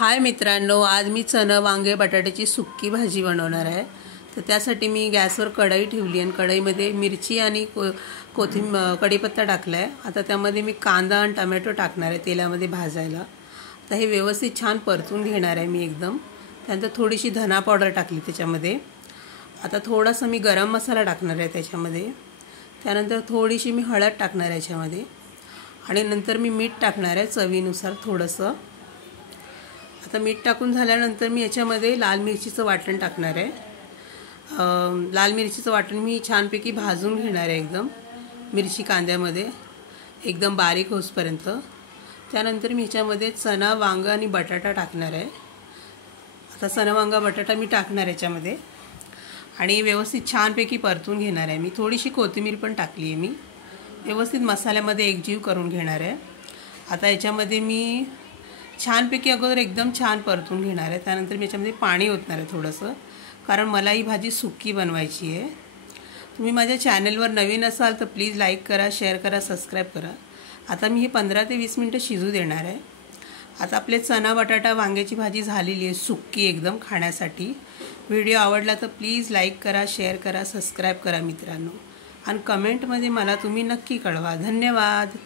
हाय मित्रांनो, आज मी चणा वांगे बटाट्याची सुक्की भाजी बनवणार आहे। तर त्यासाठी मी गॅसवर कढई ठेवली आणि कढईमध्ये मिरची आणि कढीपत्ता टाकलाय। आता त्यामध्ये मी कांदा आणि टोमॅटो टाकणार आहे तेलामध्ये भाजायला। आता हे व्यवस्थित छान परतून घेणार आहे मी एकदम। त्यानंतर थोडीशी धना पावडर टाकली त्याच्यामध्ये। आता थोडासा मी गरम मसाला टाकणार आहे त्याच्यामध्ये। त्यानंतर थोडीशी मी हळद टाकणार आहे याच्यामध्ये आणि नंतर मी मीठ टाकणार आहे चवीनुसार थोडंसं। आता मीठ टाकून झाल्यानंतर मी याच्यामध्ये लाल मिरचीचं वाटण टाकणार आहे। लाल मिरचीचं वाटण मी छानपैकी भाजून घेणार आहे एकदम मिरची कांद्यामध्ये एकदम बारीक होईपर्यंत। त्यानंतर मी याच्यामध्ये चणा वांगा आणि बटाटा टाकणार आहे। आता चणा वांगा बटाटा मी टाकणार याच्यामध्ये आणि व्यवस्थित छानपैकी परतून घेणार आहे मी। थोडीशी कोथिंबीर पण टाकली आहे मी। व्यवस्थित मसाल्यामध्ये एकजीव करून घेणार आहे। आता याच्यामध्ये मी छानपैकी अगोदर एकदम छान परतून घेणार आहे। त्यानंतर मी याच्यामध्ये पाणी ओतणार आहे थोडंसं, कारण मला ही भाजी सुक्की बनवायची आहे। तुम्ही माझ्या चॅनलवर नवीन असाल तर प्लीज लाईक करा, शेअर करा, सबस्क्राईब करा। आता मी हे 15 ते 20 मिनिटं शिजू देणार आहे। आता आपले चणा बटाटा वांग्याची भाजी झालेली आहे सुक्की एकदम खाण्यासाठी। व्हिडिओ आवडला तर प्लीज लाईक करा, शेअर करा, सबस्क्राईब करा मित्रांनो, आणि कमेंटमध्ये मला तुम्ही नक्की कळवा। धन्यवाद।